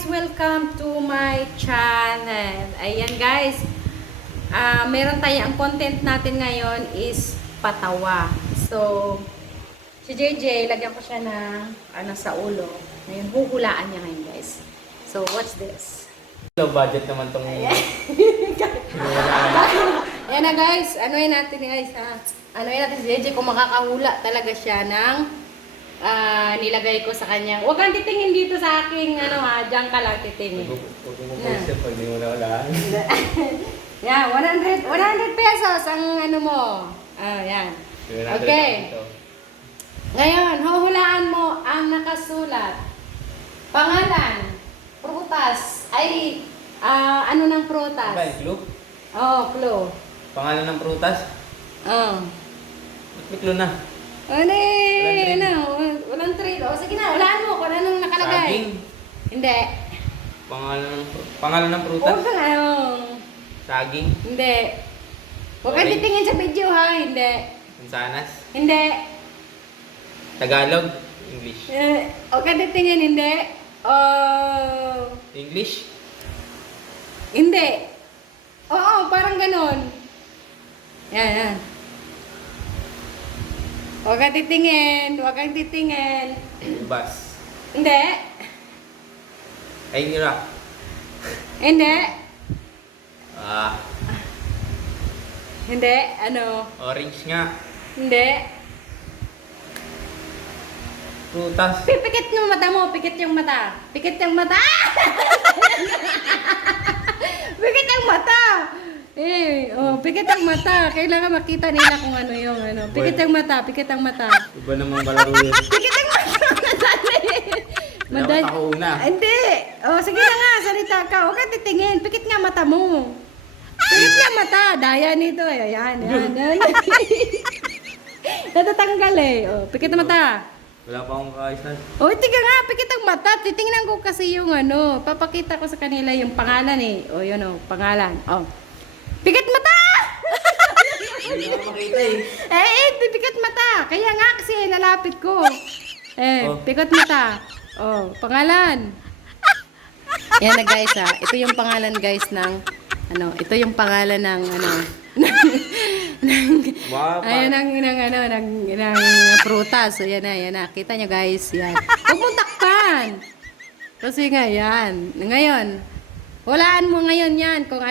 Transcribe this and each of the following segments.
guys! Welcome to my channel. Ayan guys, meron tayo, ang content natin ngayon is patawa. So, si JJ, lagyan ko siya ng sa ulo. Ngayon, huhulaan niya ngayon guys. So, watch this. Low budget naman tong... Ayan na guys, anuin natin guys ha. Anuin natin si JJ kung makakahula talaga siya ng nilagay ko sa kanyang. Huwag kang titingin dito sa aking diyan ka lang titingin. Huwag mo pag di mo na wala. Yan, 100 pesos ang mo. Yan. Okay. Ngayon, huhulaan mo ang nakasulat. Pangalan, prutas, ay, ano ng prutas? Ba, yung clue? Oo, clue. Pangalan ng prutas? Oo. Ba't may clue na? Walang trade. O, sige na, hulaan mo kung anong nakalagay. Saging? Hindi. Pangalan ng prutas? Huwag kang Saging? Hindi. Huwag kang titingin sa video ha, hindi. Mansanas? Hindi. Tagalog? English? Huwag kang titingin, hindi. English? Hindi. Oo, parang ganon. Yan. Huwag kang titingin. Huwag kang titingin. Ubas? Hindi. Ay, nira. Hindi. Hindi. Ano? Orange nga. Hindi. Prutas? Pipikit yung mata mo. Pikit yung mata. Pikit yung mata. Pikit ang mata. Pikit ang mata. Kailangan makita nila kung ano yung Pikit ang mata. Pikit ang mata. Iba namang kalaro yun. Pikit ang mata. Dapat ako una. Hindi. Sige na nga. Salita ka. Huwag kang titingin. Pikit nga mata mo. Pikit nga mata. Daya nito. Ayan. Natatanggal Pikit ang mata. Wala pa akong kakaisnan. Tiga nga. Pikit ang mata. Titingnan ko kasi yung papakita ko sa kanila yung pangalan yun pangalan. Pikit mata! Hindi ko makita Pikit mata. Kaya nga kasi nalapit ko. Pikit mata. Pangalan. Yan na guys Ito yung pangalan guys ng ito yung pangalan ng ng prutas. So yan na. Kita nyo guys, yan. Huwag mong takpan. Kasi nga yan. Ngayon, hulaan mo ngayon yan kung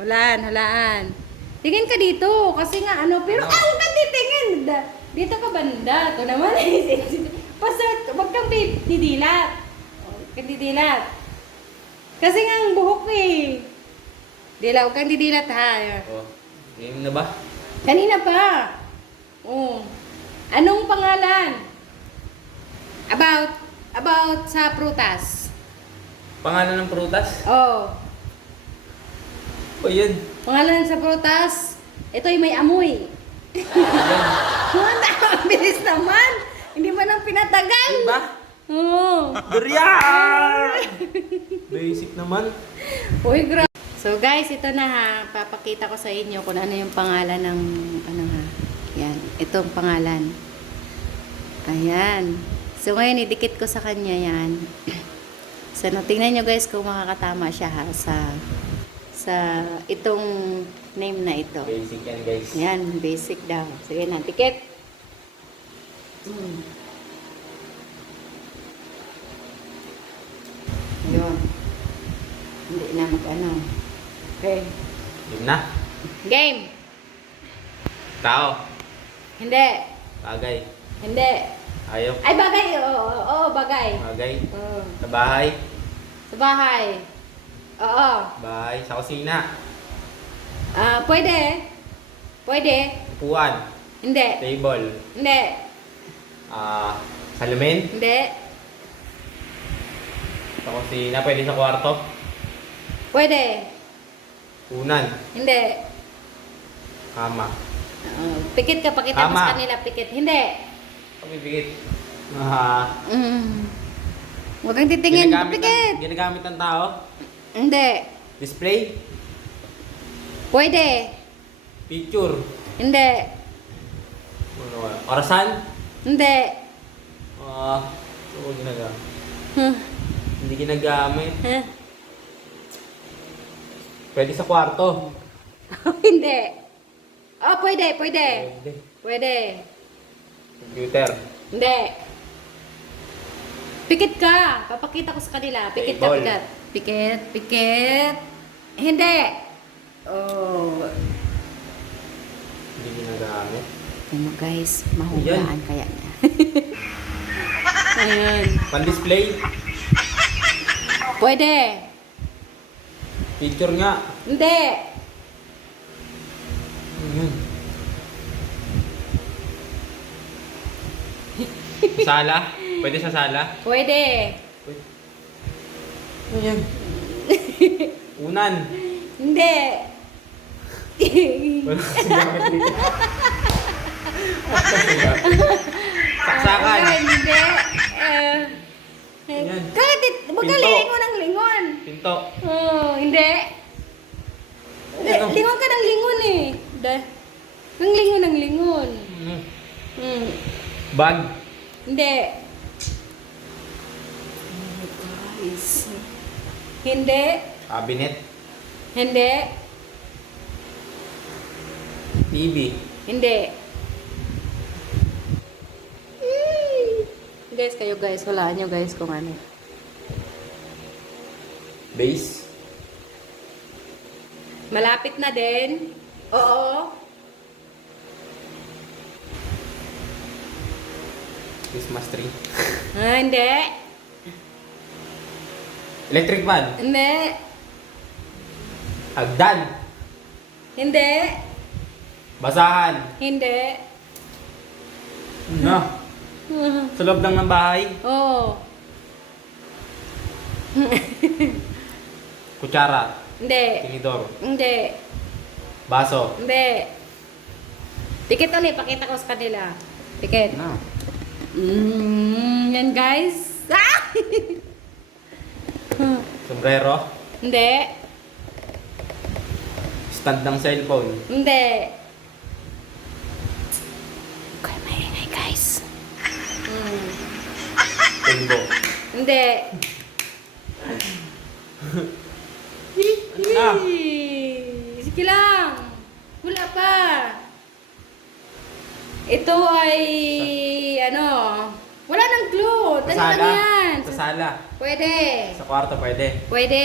Hulaan. Tingin ka dito kasi nga pero huwag kang titingin. Dito ka banda. Ito naman basta huwag kang didilat. Huwag kang didilat. Kasi nga ang buhok huwag kang didilat ha. Game na ba? Kanina pa. Anong pangalan? About sa prutas. Pangalan ng prutas? Yun. Pangalan sa prutas. Ito'y may amoy. Bilis naman. Hindi man ang pinatagal. Diba? Durian! Basic naman. Grabe. So guys, ito na papakita ko sa inyo kung ano yung pangalan ng Yan, itong pangalan. Ayan. So ngayon idikit ko sa kanya yan. So tingnan nyo guys kung makakatama siya sa itong name na ito. Basic yan guys. Yan, basic daw. Sige na, dikit. Yun. Hindi na Okay. Game na? Game! Tao? Hindi. Bagay? Hindi. Ayok? Ay, bagay. Oo, bagay. Bagay? Oo. Sa bahay? Sa bahay. Oo. Bahay? Sa kusina? Pwede. Upuan? Hindi. Table? Hindi. Salamin? Hindi. Sa kusina? Pwede sa kwarto? Pwede. Unan? Hindi. Kama? Pikit ka, pakita mo Tama. sa kanila, pikit. Hindi. Pabibigit? Huwag kang titingin, pikit. Ginagamit ng tao? Hindi. Display? Pwede. Picture? Hindi. Orasan? Hindi. Oo, ginagawa. Hindi ginagamit. Ha? Pwede sa kwarto. Hindi. Oh, pwede, pwede. Pwede. Pwede. Computer. Hindi. Pikit ka. Papakita ko sa kanila. Pikit ka, Table. pikit. Pikit, pikit. Hindi. Oh. Hindi ginagamit. Ano guys, mahulaan kaya niya. Ayan. Pan-display. Pwede. Picture nga. Hindi. Ayun. Sala? Pwede sa sala? Pwede. Pwede. Ayan. Unan. Hindi. Wala kasi gamit dito. Saksakan. Hindi. Ayan. Kahit, wag ka Pinto. lingon ng lingon. Pinto. Oh, hindi. Ano? Lingon ka ng lingon eh. Ng lingon ng lingon. Mm. Hmm. Bag. Hindi. Oh, guys. Hindi. Cabinet. Hindi. TV. Hindi. Guys, kayo guys, hulaan nyo guys kung ano. Base. Malapit na din. Oo. Christmas tree. Ah, hindi. Electric fan. Hindi. Hagdan. Hindi. Basahan. Hindi. Na. Sa loob lang ng bahay. Oo. Kutsara. Hindi. Tinidor. Hindi. Baso. Hindi. Tikit ulit, pakita ko sa kanila. Tikit. Na. Yan guys. Ah! Sombrero. Hindi. Stand ng cellphone. Hindi. Kaya maingay guys. Tumbo. Hindi. Ano na? Sige lang. Wala pa. Ito ay ano, wala nang clue. Sa Dali lang sala. yan. Sa sala. Pwede. Sa kwarto pwede. Pwede.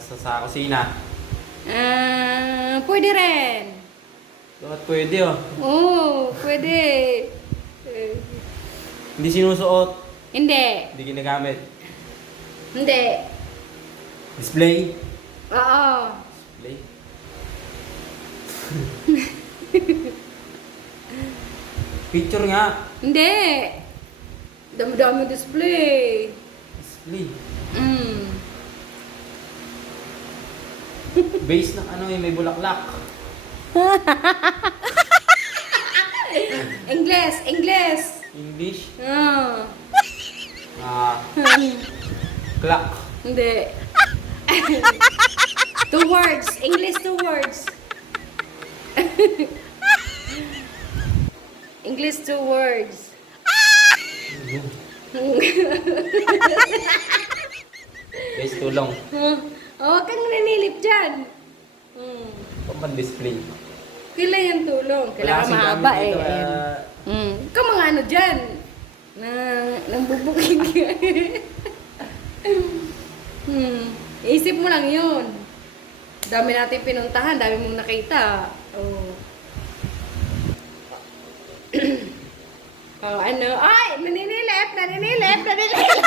Sa kusina. Pwede rin. Dapat pwede oh. Oo, pwede. Hindi sinusuot. Hindi. Hindi ginagamit. Hindi. Display. Oo. Display. Picture nga. Hindi. Dami-dami display. Display. Mm. Base ng ano may bulaklak. English, English. English. Ah. Clock. Hindi. 2 words. English 2 words. English 2 words. Base tulong. Oh, kang nanilip dyan. Paman display. Kailan yung tulong? Kailangan kasing mahaba gamit eh. dito, Ayan. Ikaw mga ano dyan? Nang bubukig. Isip mo lang yun. Dami natin pinuntahan, dami mong nakita. Oh. Oh, ano? Ay! Naninilip! Naninilip! Naninilip!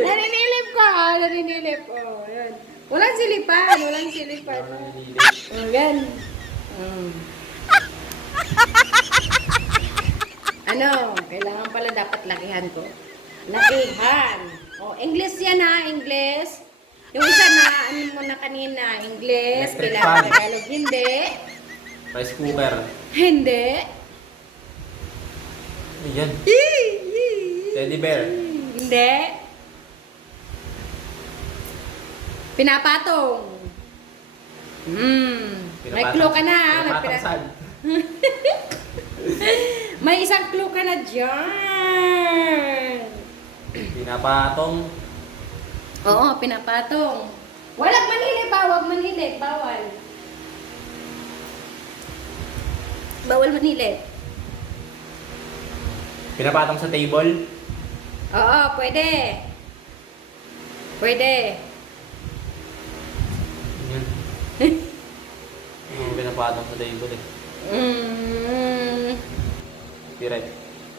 Naninilip ko! Oh, naninilip. Oh, yan. Walang silipan! Walang silipan. Oh, yan. Ano? Kailangan pala dapat lakihan ko. Lakihan. Oh, English yan ha, English. Yung isa na, ano mo na kanina, English, Electric kailangan fan. Tagalog. Hindi. Rice cooker. Hindi. Ayan. Teddy bear. Hindi. Pinapatong. May clue ka na ha. Pinapatong saan? May isang clue ka na dyan. Pinapatong Oo, pinapatong. Walang manilip ba? Huwag manilip. Bawal. Bawal manilip. Pinapatong sa table. Oo, pwede. Pwede. Yan. Pinapatong sa table eh. Piret.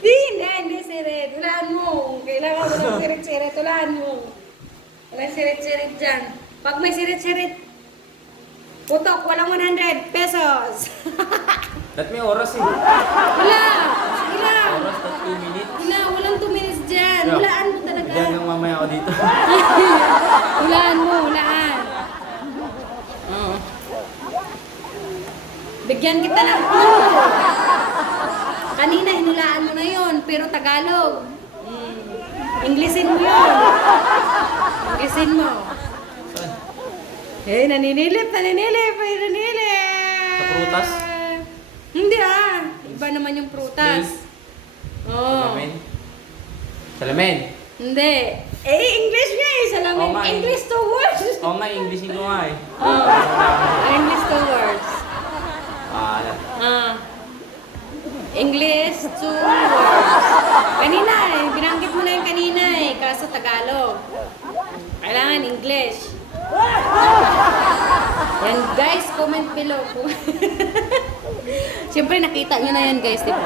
Hindi sirit. Hulaan mo. Kailangan mo ng sirit-sirit. Hulaan mo. Walang sirit-sirit dyan. Pag may sirit-sirit, putok, walang 100 pesos. That may oras eh. Wala. Sige lang. Oras na 2 minutes. Wala, walang 2 minutes dyan. Yeah. Hulaan mo talaga. Diyan lang mamaya ako dito. Hulaan mo, hulaan. Oo. Bigyan kita ng clue. Kanina hinulaan mo na yon, pero Tagalog. Englishin mo yun. Englishin mo. Saan? Naninilip. Naninilip. Sa prutas? Hindi Iba naman yung prutas. Oo. Salamin? Salamin? Hindi. English nga salamin. Oo nga eh. English to words. Oo nga, Englishin ko nga eh. English to words. English to words. Kanina binanggit mo na yung kanina kaso Tagalog. Kailangan English. Yan guys, comment below kung... Siyempre nakita nyo na yan guys, di ba?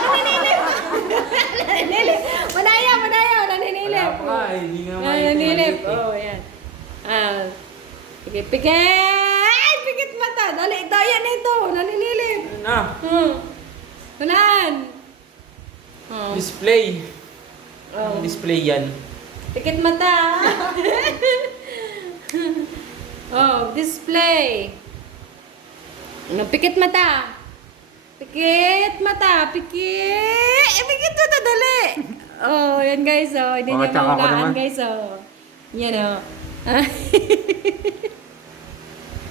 Naninilip! Naninilip! Madaya! Naninilip! Wala pa eh, hindi nga Naninilip! maliit eh. Oh, yan. Pikit! Pikit mata! Dali, daya na ito! Naninilip! Ano na? Unahan! Display. Oh. Display yan. Pikit mata! Display! Pikit mata! Pikit mata! Pikit mata, dali! Yan guys, hindi niya Tsaka ko mahulaan naman. guys, Yan,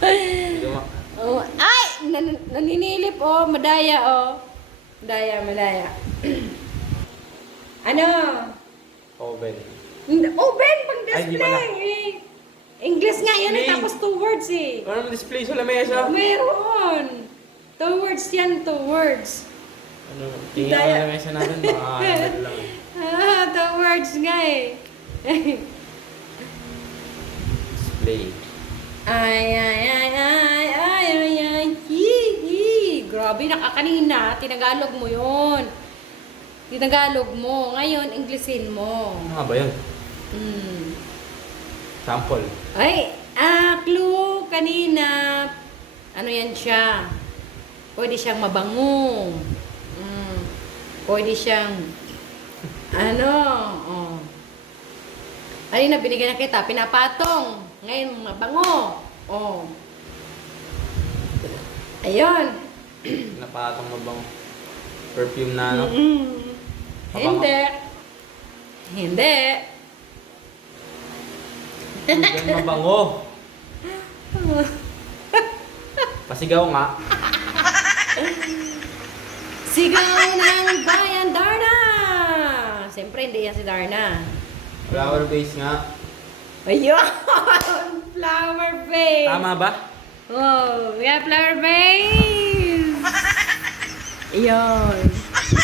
Hindi ko Ay! Naninilip, madaya, Madaya. Ano? Oven. Open pang Ay, di pala. display. English nga yun, Display. tapos 2 words Ano naman display sa lamesa? Meron. 2 words yan, 2 words. Ano? Tingnan ko sa lamesa natin. Baka ano lang. 2 words nga Display. Ay. Grabe, nakakanina. Tinagalog mo yun. Tinagalog mo. Ngayon, Englishin mo. Ano nga ba yun? Sample. Ay, clue kanina. Ano yan siya? Pwede siyang mabango. Pwede siyang Kanina binigyan na kita, pinapatong. Ngayon, mabango. Ayun. Napatong mo bang perfume na ano? Mabango? Hindi. Yan mabango. Pasigaw nga. Sigaw ng bayan, Darna! Siyempre, hindi yan si Darna. Flower base nga. Ayun! Flower base! Tama ba? We have flower base! Ayun.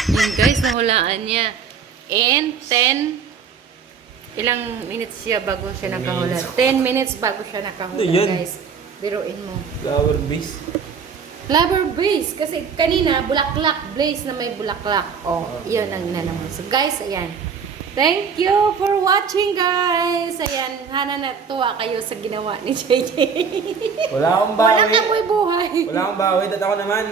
Yun guys, nahulaan niya. In 10... Ilang minutes siya bago siya nakahula? 10 minutes bago siya nakahula, Ano yan? guys. Biruin mo. Flower base. Flower base. Kasi kanina, bulaklak. Blaze na may bulaklak. Yun ang inanaman. So guys, ayan. Thank you for watching, guys. Ayan, sana natuwa kayo sa ginawa ni JJ. Wala akong bawi. Walang amoy buhay. Wala akong bawi. At ako naman.